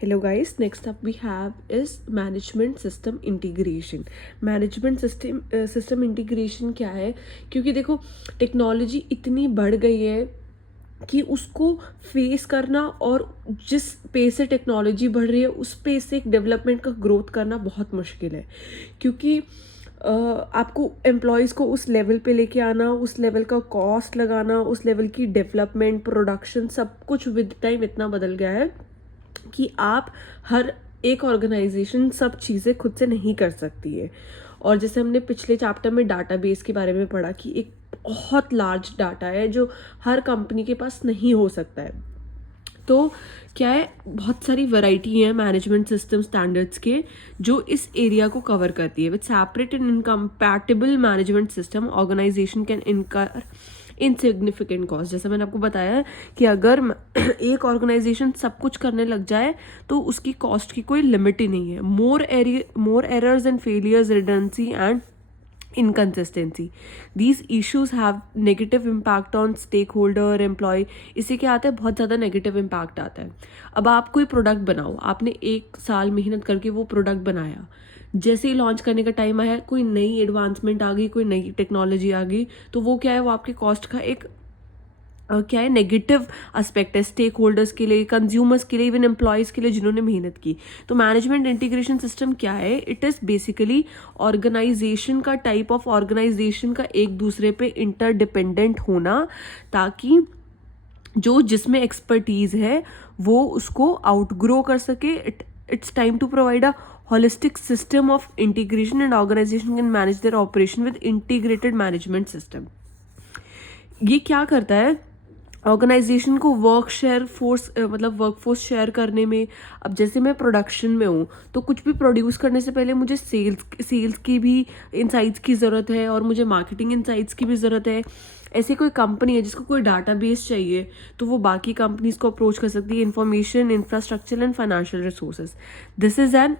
Hello guys, next up we have is management system integration. Management system integration क्या है? क्योंकि देखो technology इतनी बढ़ गई है कि उसको फेस करना और जिस पेस से टेक्नोलॉजी बढ़ रही है उस पेस से एक डेवलपमेंट का ग्रोथ करना बहुत मुश्किल है, क्योंकि आपको एम्प्लॉयज़ को उस लेवल पे लेके आना, उस लेवल का कॉस्ट लगाना, उस लेवल की डेवलपमेंट, प्रोडक्शन, सब कुछ विद टाइम इतना बदल गया है कि आप हर एक ऑर्गेनाइजेशन सब चीज़ें खुद से नहीं कर सकती है। और जैसे हमने पिछले चैप्टर में डाटाबेस के बारे में पढ़ा कि एक बहुत लार्ज डाटा है जो हर कंपनी के पास नहीं हो सकता है। तो क्या है, बहुत सारी वैरायटी है मैनेजमेंट सिस्टम स्टैंडर्ड्स के जो इस एरिया को कवर करती है। With separate and incompatible management system organization can incur insignificant cost. जैसे मैंने आपको बताया कि अगर एक ऑर्गेनाइजेशन सब कुछ करने लग जाए तो उसकी कॉस्ट की कोई लिमिट ही नहीं है। More errors and failures, redundancy and inconsistency. These issues have negative impact on stakeholder, employee. इससे क्या आता है, बहुत ज़्यादा नेगेटिव इम्पैक्ट आता है। अब आप कोई प्रोडक्ट बनाओ, आपने 1 साल मेहनत करके वो प्रोडक्ट बनाया, जैसे ही लॉन्च करने का टाइम आया कोई नई एडवांसमेंट आ गई, कोई नई टेक्नोलॉजी आ गई, तो वो क्या है, वो आपके कॉस्ट का एक क्या है, नेगेटिव एस्पेक्ट है स्टेक होल्डर्स के लिए, कंज्यूमर्स के लिए, इवन एम्प्लॉयज़ के लिए जिन्होंने मेहनत की। तो मैनेजमेंट इंटीग्रेशन सिस्टम क्या है? इट इज़ बेसिकली ऑर्गेनाइजेशन का टाइप ऑफ ऑर्गेनाइजेशन का एक दूसरे पे इंटरडिपेंडेंट होना, ताकि जो जिसमें एक्सपर्टीज़ है वो उसको आउटग्रो कर सके। It's time to provide a holistic system of integration, and organization can manage their operation with integrated management system. ये क्या करता है, ऑर्गेनाइजेशन को वर्क फोर्स शेयर करने में। अब जैसे मैं प्रोडक्शन में हूँ तो कुछ भी प्रोड्यूस करने से पहले मुझे सेल्स की भी इंसाइट्स की ज़रूरत है और मुझे मार्केटिंग इंसाइट्स की भी ज़रूरत है। ऐसी कोई कंपनी है जिसको कोई डाटाबेस चाहिए तो वो बाकी कंपनीज को अप्रोच कर सकती है, information, infrastructure and financial resources. This is an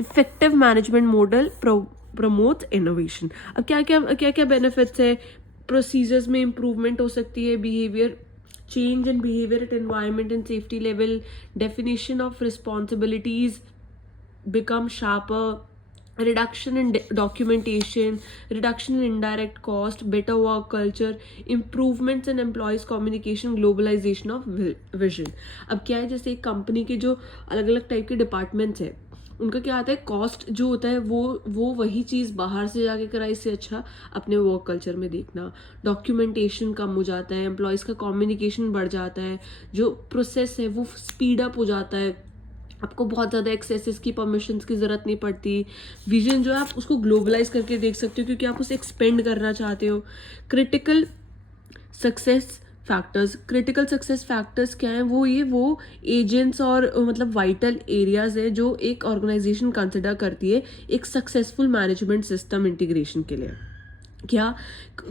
effective management model promotes innovation. अब क्या क्या बेनिफिट्स है? प्रोसीजर्स में इम्प्रूवमेंट हो सकती है, behaviour change and behaviour eight environment and safety level, definition of responsibilities become sharper, reduction in documentation, reduction in indirect cost, better work culture, improvements in employees communication, globalization of vision. अब क्या है, जैसे एक company के जो अलग अलग type के डिपार्टमेंट्स है उनका क्या आता है, कॉस्ट जो होता है वो वही चीज़ बाहर से जाके कराए, इससे अच्छा अपने वर्क कल्चर में देखना। डॉक्यूमेंटेशन कम हो जाता है, एम्प्लॉयज़ का कम्युनिकेशन बढ़ जाता है, जो प्रोसेस है वो स्पीड अप हो जाता है, आपको बहुत ज़्यादा एक्सेसेस की, परमिशंस की ज़रूरत नहीं पड़ती। विजन जो है आप उसको ग्लोबलाइज करके देख सकते हो क्योंकि आप उसे एक्सपेंड करना चाहते हो। क्रिटिकल सक्सेस फैक्टर्स क्या हैं? वो एजेंट्स और मतलब वाइटल एरियाज है जो एक ऑर्गेनाइजेशन कंसिडर करती है एक सक्सेसफुल मैनेजमेंट सिस्टम इंटीग्रेशन के लिए। क्या,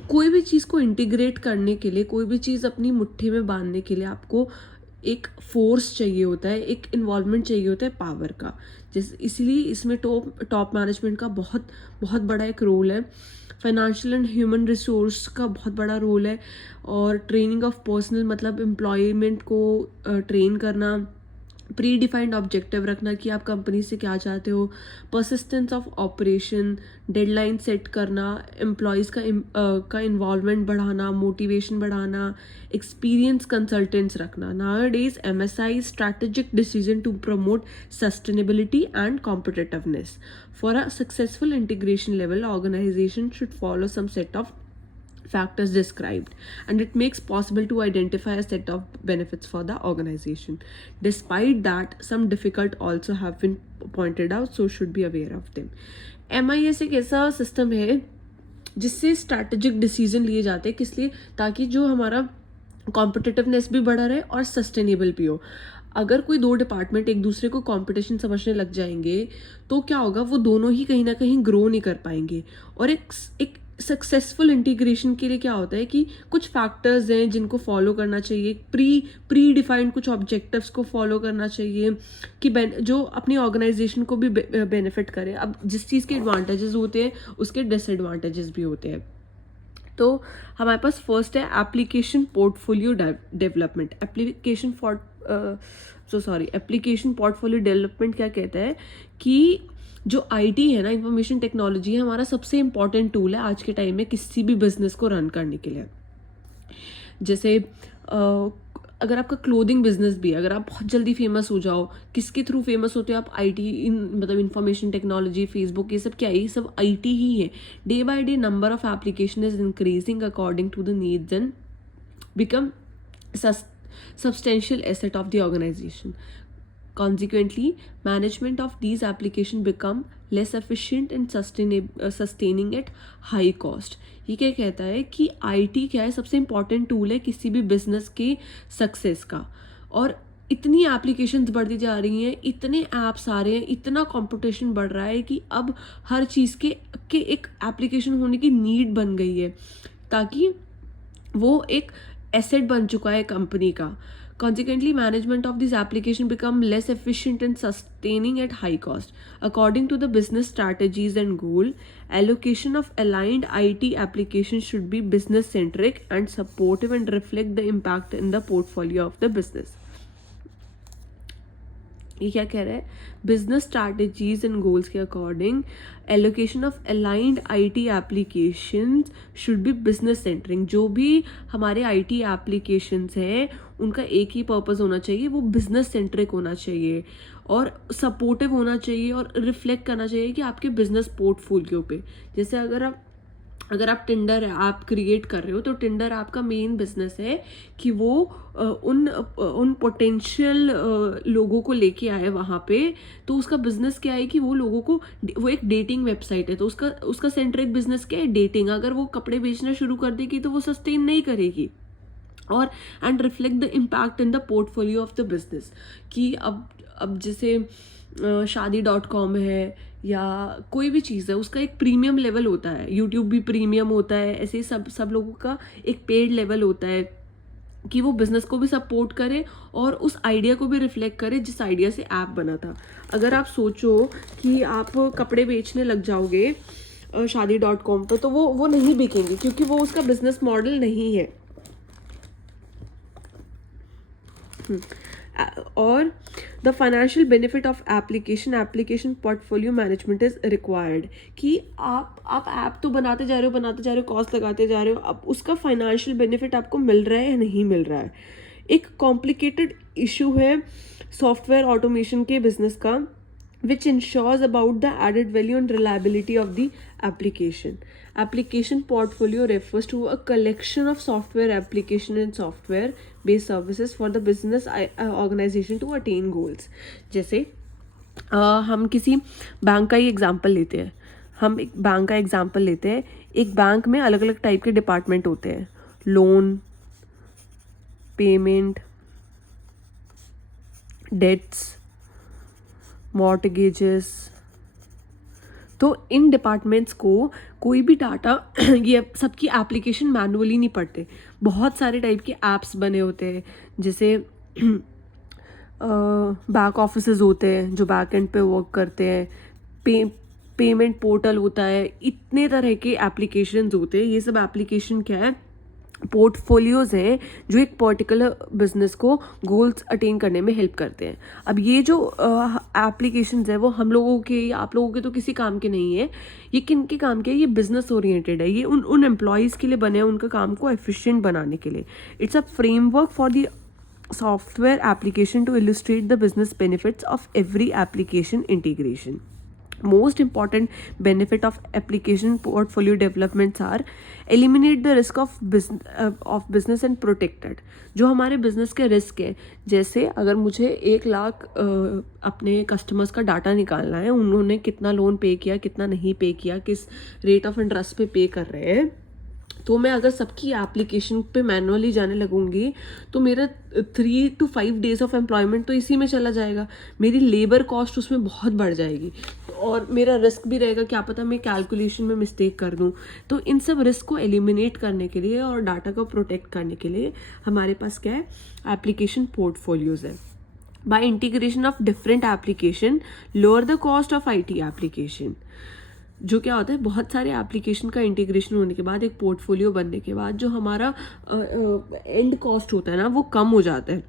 कोई भी चीज़ को इंटीग्रेट करने के लिए, कोई भी चीज़ अपनी मुट्ठी में बांधने के लिए आपको एक फोर्स चाहिए होता है, एक इन्वॉल्वमेंट चाहिए होता है पावर का। इसलिए इसमें टॉप मैनेजमेंट का बहुत बहुत बड़ा एक रोल है। फाइनेंशियल एंड ह्यूमन रिसोर्स का बहुत बड़ा रोल है, और ट्रेनिंग ऑफ पर्सनल मतलब एम्प्लॉयमेंट को ट्रेन करना, प्री डिफाइंड ऑब्जेक्टिव रखना कि आप कंपनी से क्या चाहते हो, persistence of operation, deadline set करना, एम्प्लॉयज़ का इन्वॉल्वमेंट बढ़ाना, मोटिवेशन बढ़ाना, एक्सपीरियंस कंसल्टेंट्स रखना। Nowadays MSI strategic decision to promote sustainability and competitiveness. For a successful integration level, organization should follow some set of factors described, and it makes possible to identify a set of benefits for the organization. Despite that, some difficult also have been pointed out, so should be aware of them. MIS एक ऐसा system है जिससे strategic decision लिए जाते हैं, किस लिए? ताकि जो हमारा कॉम्पिटिटिवनेस भी बढ़ा रहे और सस्टेनेबल भी हो। अगर कोई दो डिपार्टमेंट एक दूसरे को कंपटीशन समझने लग जाएंगे तो क्या होगा, वो दोनों ही कहीं ना कहीं ग्रो नहीं कर पाएंगे। और एक सक्सेसफुल इंटीग्रेशन के लिए क्या होता है कि कुछ फैक्टर्स हैं जिनको फॉलो करना चाहिए, प्री डिफाइंड कुछ ऑब्जेक्टिव्स को फॉलो करना चाहिए कि जो अपनी ऑर्गेनाइजेशन को भी बेनिफिट करे। अब जिस चीज़ के एडवांटेजेस होते हैं उसके डिसएडवांटेजेस भी होते हैं। तो हमारे पास फर्स्ट है application portfolio development. Application application portfolio development क्या कहता है कि जो आईटी है ना, इंफॉर्मेशन टेक्नोलॉजी है, हमारा सबसे इम्पॉर्टेंट टूल है आज के टाइम में किसी भी बिजनेस को रन करने के लिए। जैसे अगर आपका क्लोथिंग बिजनेस भी है, अगर आप बहुत जल्दी फेमस हो जाओ, किसके थ्रू फेमस होते हो आप? आईटी, मतलब इंफॉर्मेशन टेक्नोलॉजी, फेसबुक, ये सब क्या है? ये सब आईटी ही है। Day by day number of application is increasing according to the needs and become substantial asset of the organization. Consequently, management of these applications become less efficient and sustaining at high cost. ये क्या कहता है कि IT क्या है? सबसे important tool है किसी भी बिजनेस के सक्सेस का। और इतनी एप्लीकेशंस बढ़ती जा रही हैं, इतने ऐप्स आ रहे हैं, इतना कंपटीशन बढ़ रहा है कि अब हर चीज़ के एक एप्लीकेशन होने की नीड बन गई है, ताकि वो एक एसेट बन चुका है कंपनी का। Consequently, management of these applications become less efficient and sustaining at high cost. According to the business strategies and goal, allocation of aligned IT applications should be business centric and supportive and reflect the impact in the portfolio of the business. ये क्या कह रहा है? Business strategies and goals के according allocation of aligned IT applications should be business centering. जो भी हमारे IT applications हैं उनका एक ही पर्पस होना चाहिए, वो बिजनेस सेंट्रिक होना चाहिए और सपोर्टिव होना चाहिए और रिफ्लेक्ट करना चाहिए कि आपके बिजनेस पोर्टफोलियो पे। जैसे अगर आप टिंडर ऐप क्रिएट कर रहे हो, तो टिंडर ऐप का मेन बिजनेस है कि वो उन पोटेंशियल लोगों को लेके आए वहाँ पे। तो उसका बिजनेस क्या है कि वो लोगों को, वो एक डेटिंग वेबसाइट है, तो उसका सेंट्रिक बिजनेस क्या है? डेटिंग। अगर वो कपड़े बेचना शुरू कर देगी तो वो सस्टेन नहीं करेगी। और and reflect the impact in the portfolio of the business. कि अब जैसे शादी.com है या कोई भी चीज़ है, उसका एक प्रीमियम लेवल होता है। यूट्यूब भी प्रीमियम होता है। ऐसे ही सब लोगों का एक पेड लेवल होता है कि वो बिजनेस को भी सपोर्ट करे और उस आइडिया को भी रिफ्लेक्ट करे जिस आइडिया से ऐप बना था। अगर आप सोचो कि आप कपड़े बेचने लग जाओगे शादी.com पर, तो वो नहीं बिकेंगे क्योंकि वो उसका बिजनेस मॉडल नहीं है। और the financial benefit of application portfolio management is required. कि आप ऐप तो बनाते जा रहे हो, कॉस्ट लगाते जा रहे हो, अब उसका फाइनेंशियल बेनिफिट आपको मिल रहा है या नहीं मिल रहा है। एक कॉम्प्लिकेटेड इशू है सॉफ्टवेयर ऑटोमेशन के बिजनेस का, which ensures about the added value and reliability of the application. Application portfolio refers to a collection of software application and software based services for the business organization to attain goals. जैसे हम किसी bank का ही example लेते हैं। एक bank में अलग अलग टाइप के डिपार्टमेंट होते हैं, लोन, पेमेंट, डेट्स, मॉर्टगेजेस। तो इन डिपार्टमेंट्स को कोई भी डाटा ये सबकी एप्लीकेशन मैनुअली नहीं पढ़ते। बहुत सारे टाइप के ऐप्स बने होते हैं, जैसे बैक ऑफिसेज होते हैं जो बैक एंड पे वर्क करते हैं, पेमेंट पोर्टल होता है, इतने तरह के एप्लीकेशंस होते हैं। ये सब एप्लीकेशन क्या है? पोर्टफोलियोज हैं जो एक पर्टिकुलर बिजनेस को गोल्स अटेन करने में हेल्प करते हैं। अब ये जो एप्लीकेशंस है वो हम लोगों के, आप लोगों के तो किसी काम के नहीं है। ये किन के काम के है? ये बिजनेस ओरिएंटेड है। ये उन एम्प्लॉयज़ के लिए बने हैं, उनका काम को एफिशिएंट बनाने के लिए। It's a framework for the software application to illustrate the business benefits of every application integration. Most important benefit of application portfolio developments are eliminate the risk of business and protected. जो हमारे business के risk है, जैसे अगर मुझे 1 लाख अपने customers का data निकालना है, उन्होंने कितना लोन पे किया, कितना नहीं पे किया, किस रेट ऑफ इंटरेस्ट पे पे कर रहे हैं, तो मैं अगर सबकी एप्लीकेशन पे मैनुअली जाने लगूंगी तो मेरा 3 to 5 days ऑफ एम्प्लॉयमेंट तो इसी में चला जाएगा। मेरी लेबर कॉस्ट उसमें बहुत बढ़ जाएगी और मेरा रिस्क भी रहेगा, क्या पता मैं कैलकुलेशन में मिस्टेक कर दूं। तो इन सब रिस्क को एलिमिनेट करने के लिए और डाटा को प्रोटेक्ट करने के लिए हमारे पास क्या है? एप्लीकेशन पोर्टफोलियोज है। Bye integration of different application lower the cost of IT application. जो क्या होता है, बहुत सारे एप्लीकेशन का इंटीग्रेशन होने के बाद, एक पोर्टफोलियो बनने के बाद जो हमारा एंड कॉस्ट होता है ना, वो कम हो जाता है।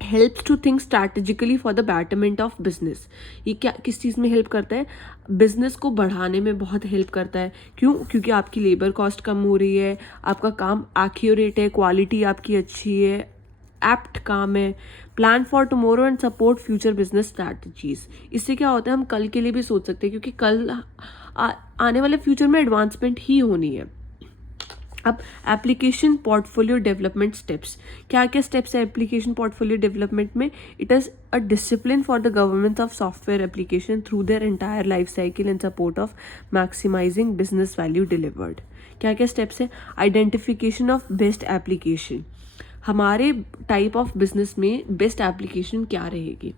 Helps to think strategically for the betterment of business. ये क्या किस चीज़ में हेल्प करता है? बिजनेस को बढ़ाने में बहुत हेल्प करता है। क्यों? क्योंकि आपकी लेबर कॉस्ट कम हो रही है, आपका काम एक्यूरेट है, क्वालिटी आपकी अच्छी है, एप्ट काम है। Plan for tomorrow and support future business strategies. इससे क्या होता है, हम कल के लिए भी सोच सकते हैं, क्योंकि कल आने वाले फ्यूचर में एडवांसमेंट ही होनी है। अब एप्लीकेशन पोर्टफोलियो डेवलपमेंट स्टेप्स, क्या क्या स्टेप्स है एप्लीकेशन पोर्टफोलियो डेवलपमेंट में? It is a discipline for the government of software application through their entire life cycle in support of maximizing business value delivered. क्या क्या steps है? Identification of best application, हमारे type of business में best application क्या रहेगी।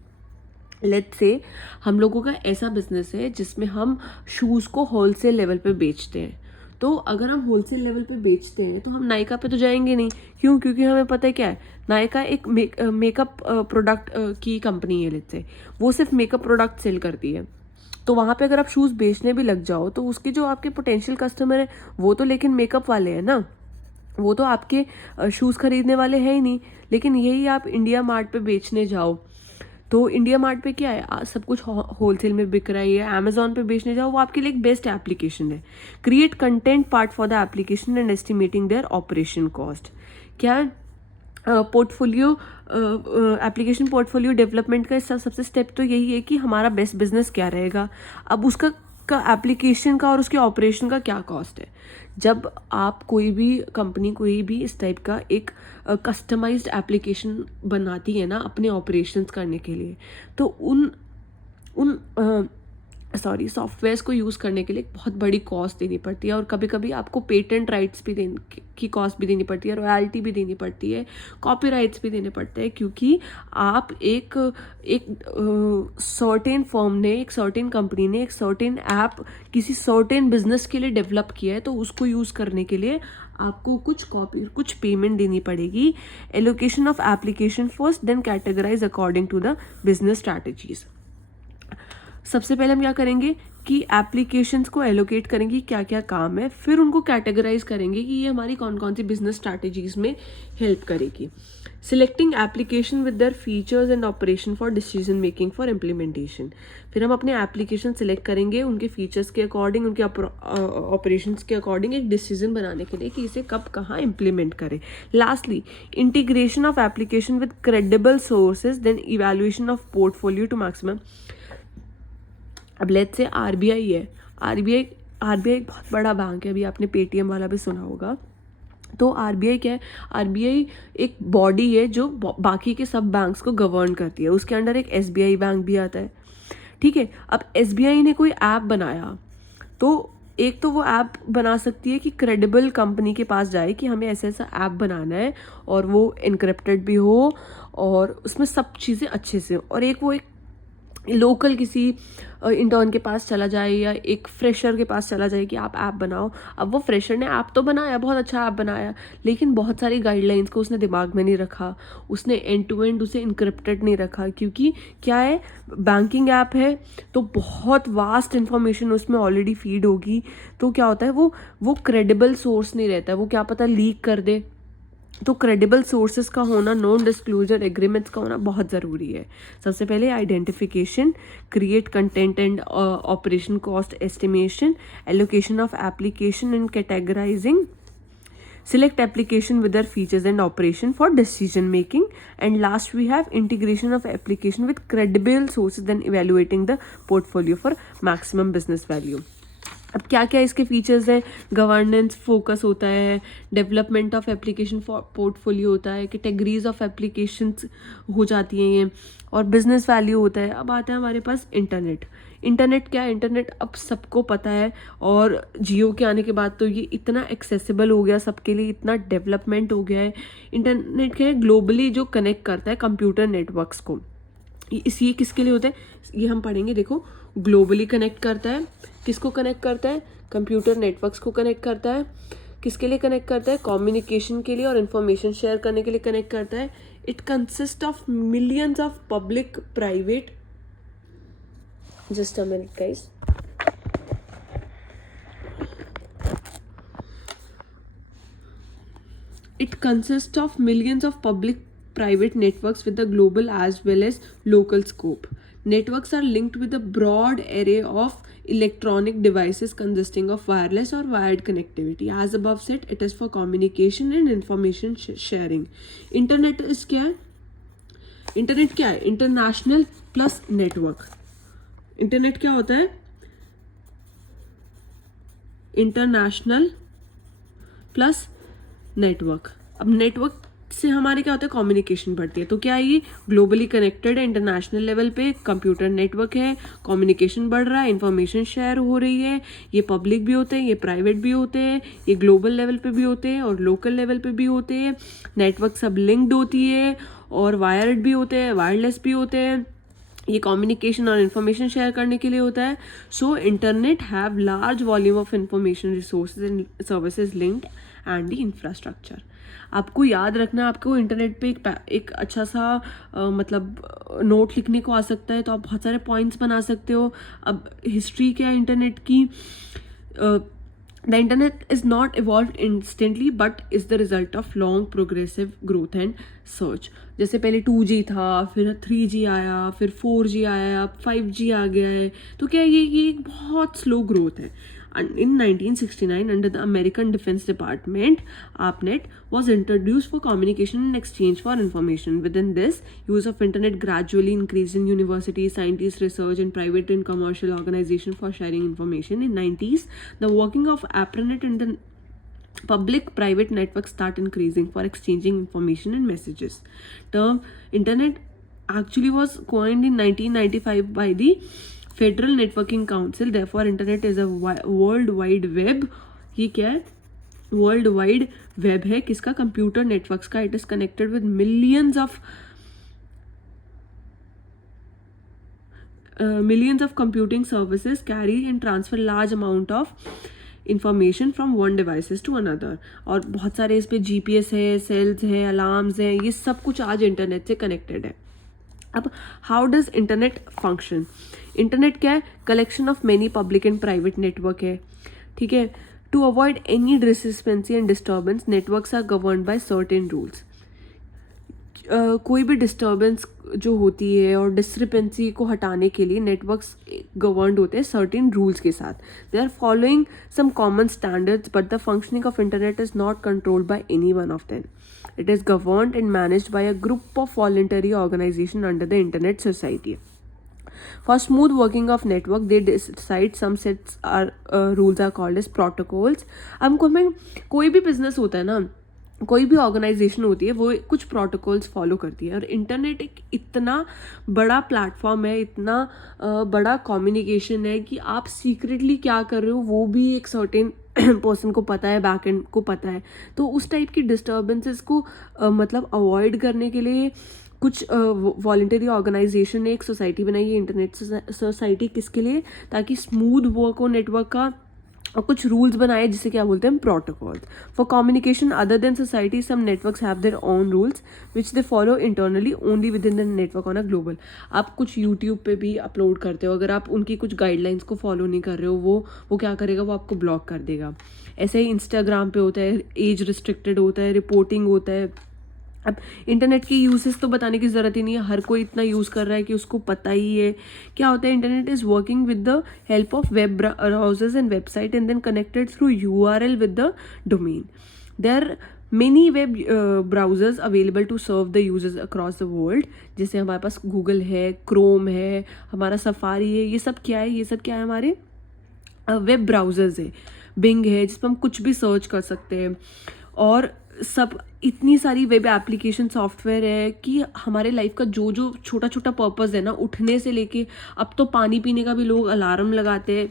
Let's say हम लोगों का ऐसा बिजनेस है जिसमें हम शूज़ को होलसेल लेवल पे बेचते हैं। तो अगर हम होलसेल लेवल पे बेचते हैं तो हम नायका पे तो जाएंगे नहीं। क्यों? क्योंकि हमें पता है क्या है, नायका एक मेकअप प्रोडक्ट की कंपनी है। लेट्स से वो सिर्फ मेकअप प्रोडक्ट सेल करती है। तो वहाँ पे अगर आप शूज़ बेचने भी लग जाओ तो उसके जो आपके पोटेंशियल कस्टमर है वो तो लेकिन मेकअप वाले हैं ना, वो तो आपके शूज़ खरीदने वाले हैं ही नहीं। लेकिन यही आप इंडिया मार्ट पे बेचने जाओ तो इंडिया मार्ट पे क्या है, सब कुछ होलसेल में बिक रहा है। या अमेजोन पे बेचने जाओ, वो आपके लिए एक बेस्ट एप्लीकेशन है। Create content part for the application and estimating their operation cost. क्या पोर्टफोलियो एप्लीकेशन पोर्टफोलियो डेवलपमेंट का सबसे स्टेप तो यही है कि हमारा बेस्ट बिजनेस क्या रहेगा। अब उसका एप्लीकेशन का और उसके ऑपरेशन का क्या कॉस्ट है। जब आप कोई भी कंपनी कोई भी इस टाइप का एक कस्टमाइज्ड एप्लीकेशन बनाती है ना अपने ऑपरेशंस करने के लिए, तो उन उन सॉफ्टवेयर्स को यूज़ करने के लिए बहुत बड़ी कॉस्ट देनी पड़ती है। और कभी कभी आपको पेटेंट राइट्स भी देने की कॉस्ट भी देनी पड़ती है, रॉयल्टी भी देनी पड़ती है, कॉपीराइट्स भी देने पड़ते हैं। क्योंकि आप एक सर्टेन फर्म ने, एक सर्टेन कंपनी ने एक सर्टेन ऐप किसी सर्टेन बिजनेस के लिए डेवलप किया है, तो उसको यूज़ करने के लिए आपको कुछ पेमेंट देनी पड़ेगी। Allocation of application first, then categorize according to the business strategies. सबसे पहले हम क्या करेंगे कि एप्लीकेशंस को एलोकेट करेंगे, क्या क्या काम है, फिर उनको कैटेगराइज करेंगे कि ये हमारी कौन कौन सी बिजनेस स्ट्रैटेजीज में हेल्प करेगी। Selecting application with their features and operation for decision making for implementation. फिर हम अपने एप्लीकेशन सिलेक्ट करेंगे उनके फीचर्स के अकॉर्डिंग, उनके ऑपरेशंस के अकॉर्डिंग एक डिसीजन बनाने के लिए कि इसे कब कहाँ इम्प्लीमेंट करें। Lastly, integration of application with credible sources, then evaluation of portfolio to maximum. अब लेट्स से आरबीआई है, आरबीआई एक बहुत बड़ा बैंक है, अभी आपने पेटीएम वाला भी सुना होगा। तो आरबीआई क्या है? आरबीआई एक बॉडी है जो बाकी के सब बैंक्स को गवर्न करती है। उसके अंडर एक एसबीआई बैंक भी आता है। ठीक है, अब एसबीआई ने कोई ऐप बनाया तो एक तो वो ऐप बना सकती है कि क्रेडिबल कंपनी के पास जाए कि हमें ऐसा ऐसा ऐप बनाना है और वो इनक्रिप्टेड भी हो और उसमें सब चीज़ें अच्छे से। और एक वो एक लोकल किसी इंटर्न के पास चला जाए या एक फ्रेशर के पास चला जाए कि आप ऐप बनाओ। अब वो फ्रेशर ने ऐप तो बनाया, बहुत अच्छा ऐप बनाया, लेकिन बहुत सारी गाइडलाइंस को उसने दिमाग में नहीं रखा, उसने एंड टू एंड उसे इनक्रिप्टेड नहीं रखा। क्योंकि क्या है, बैंकिंग ऐप है तो बहुत वास्ट इन्फॉर्मेशन उसमें ऑलरेडी फीड होगी। तो क्या होता है, वो क्रेडिबल सोर्स नहीं रहता है, वो क्या पता लीक कर दे। तो क्रेडिबल सोर्सेज का होना, नॉन डिस्क्लोजर एग्रीमेंट्स का होना बहुत ज़रूरी है। सबसे पहले identification, create content and operation cost estimation, allocation of application and categorising, select application with their features and operation for decision making, and last we have integration of application with credible sources, then evaluating the portfolio for maximum business value. अब क्या क्या इसके features हैं? Governance focus होता है, development of application portfolio होता है, categories of applications हो जाती हैं ये, और बिजनेस वैल्यू होता है। अब आता है हमारे पास इंटरनेट। इंटरनेट क्या है? इंटरनेट अब सबको पता है, और जियो के आने के बाद तो ये इतना एक्सेसिबल हो गया सबके लिए, इतना डेवलपमेंट हो गया है। इंटरनेट क्या है? ग्लोबली जो कनेक्ट करता है कंप्यूटर नेटवर्क्स को। ये किसके लिए होता है? ये हम पढ़ेंगे। देखो, ग्लोबली कनेक्ट करता है, किसको कनेक्ट करता है? कंप्यूटर नेटवर्क्स को कनेक्ट करता है। किसके लिए कनेक्ट करता है? कम्युनिकेशन के लिए और इन्फॉर्मेशन शेयर करने के लिए कनेक्ट करता है। It consist of millions of public private, just a minute guys, it consists of millions of public private networks with a global as well as local scope. Networks are linked with a broad array of electronic devices consisting of wireless or wired connectivity. As above said, it is for communication and information sharing. Internet is क्या है? Internet क्या है? International plus network. Internet क्या होता है? International plus network. अब network से हमारे क्या होता है? कम्युनिकेशन बढ़ती है. तो क्या है? ये ग्लोबली कनेक्टेड है, इंटरनेशनल लेवल पे कंप्यूटर नेटवर्क है, कम्युनिकेशन बढ़ रहा है, इंफॉर्मेशन शेयर हो रही है. ये पब्लिक भी होते हैं, ये प्राइवेट भी होते हैं, ये ग्लोबल लेवल पे भी होते हैं और लोकल लेवल पे भी होते हैं. नेटवर्क सब लिंक्ड होती है और वायर्ड भी होते हैं, वायरलेस भी होते हैं. ये कम्युनिकेशन और इन्फॉर्मेशन शेयर करने के लिए होता है. So internet have large volume of information resources and services linked and the infrastructure. आपको याद रखना, आपको इंटरनेट पे एक अच्छा सा मतलब नोट लिखने को आ सकता है, तो आप बहुत सारे पॉइंट्स बना सकते हो. अब हिस्ट्री क्या है इंटरनेट की? The internet is not evolved instantly but is the result of long progressive growth and search. जैसे पहले 2G था, फिर 3G आया, फिर 4G आया, अब 5G आ गया है. तो क्या ये एक बहुत स्लो ग्रोथ है. In 1969, under the American Defense Department, ARPANET was introduced for communication and exchange for information. Within this, use of internet gradually increased in universities, scientists, research, and private and commercial organizations for sharing information. In 90s, the working of ARPANET and the public-private networks start increasing for exchanging information and messages. Term internet actually was coined in 1995 by the Federal Networking Council. Therefore, internet is a world wide web. ये क्या है? World wide web है. किसका? Computer networks का. It is connected with millions of computing services, carry and transfer large amount of information from one devices to another. और बहुत सारे इस पे GPS है, सेल्स है, अलार्म्स है, ये सब कुछ आज इंटरनेट से कनेक्टेड है. अब how does internet function? Internet क्या है? Collection of many public and private network है. ठीक है. To avoid any disturbance and disturbance, networks are governed by certain rules. कोई भी डिस्टर्बेंस जो होती है और डिस्क्रिपेंसी को हटाने के लिए नेटवर्क्स गवर्नड होते हैं सर्टेन रूल्स के साथ. They are following some common standards but the functioning of internet is not controlled by any one of them. It is governed and managed by a group of voluntary organizations under the Internet Society. For smooth working of network, they decide some sets are rules are called as protocols. हमको हमें कोई भी business होता है ना, कोई भी organisation होती है, वो कुछ प्रोटोकॉल्स फॉलो करती है. और इंटरनेट एक इतना बड़ा प्लेटफॉर्म है, इतना बड़ा कम्युनिकेशन है कि आप सीक्रेटली क्या कर रहे हो वो भी एक सर्टेन पर्सन को पता है, बैक एंड को पता है. तो उस टाइप की डिस्टर्बेंसेस को मतलब अवॉइड करने के लिए कुछ वॉलंटरी ऑर्गेनाइजेशन ने एक सोसाइटी बनाई है, इंटरनेट सोसाइटी. किसके लिए? ताकि स्मूथ वर्क हो नेटवर्क का. और कुछ रूल्स बनाए जिसे क्या बोलते हैं? Protocols. For communication other than society, some networks have their own rules which they follow internally only within the network on a global. आप कुछ यूट्यूब पे भी अपलोड करते हो, अगर आप उनकी कुछ गाइडलाइंस को फॉलो नहीं कर रहे हो, वो क्या करेगा? वो आपको ब्लॉक कर देगा. ऐसे ही इंस्टाग्राम पे होता है, एज रिस्ट्रिक्टेड होता है, रिपोर्टिंग होता है. अब इंटरनेट के यूजेस तो बताने की ज़रूरत ही नहीं है, हर कोई इतना यूज़ कर रहा है कि उसको पता ही है क्या होता है. Internet is working with the help of web browsers and website and then connected through URL with the domain. There many web browsers available to serve the users across the world. जैसे हमारे पास Google है, Chrome है, हमारा safari है. ये सब क्या है? ये सब क्या है? हमारे वेब ब्राउजर्स है. बिंग है जिस पर हम कुछ भी सर्च कर सकते हैं. और सब इतनी सारी वेब एप्लीकेशन सॉफ्टवेयर है कि हमारे लाइफ का जो जो छोटा छोटा पर्पस है ना, उठने से लेके अब तो पानी पीने का भी लोग अलार्म लगाते हैं.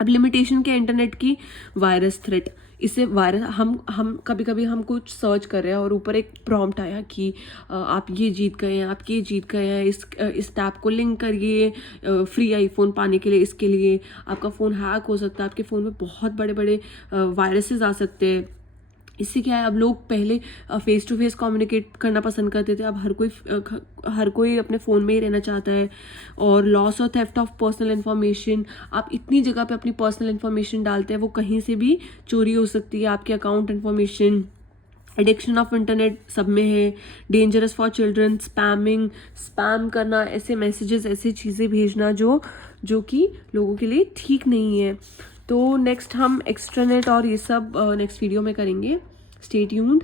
अब लिमिटेशन क्या इंटरनेट की? Virus threat. इससे वायरस हम कभी कभी हम कुछ सर्च कर रहे हैं और ऊपर एक प्रॉम्प्ट आया कि आप ये जीत गए हैं, आप ये जीत गए हैं, इस टैब को लिंक करिए फ्री आईफोन पाने के लिए. इसके लिए आपका फ़ोन हैक हो सकता है, आपके फ़ोन में बहुत बड़े बड़े वायरसेस आ सकते हैं. इससे क्या है? अब लोग पहले फेस टू फेस कम्युनिकेट करना पसंद करते थे, अब हर कोई अपने फ़ोन में ही रहना चाहता है. और लॉस और थेफ्ट ऑफ पर्सनल इन्फॉर्मेशन. आप इतनी जगह पे अपनी पर्सनल इन्फॉर्मेशन डालते हैं, वो कहीं से भी चोरी हो सकती है. आपके account information, addiction of internet सब में है, डेंजरस फॉर चिल्ड्रन, स्पैम करना, ऐसे मैसेजेस, ऐसी चीज़ें भेजना जो कि लोगों के लिए ठीक नहीं है। तो नेक्स्ट हम एक्स्ट्रानेट और ये सब नेक्स्ट वीडियो में करेंगे। Stay tuned.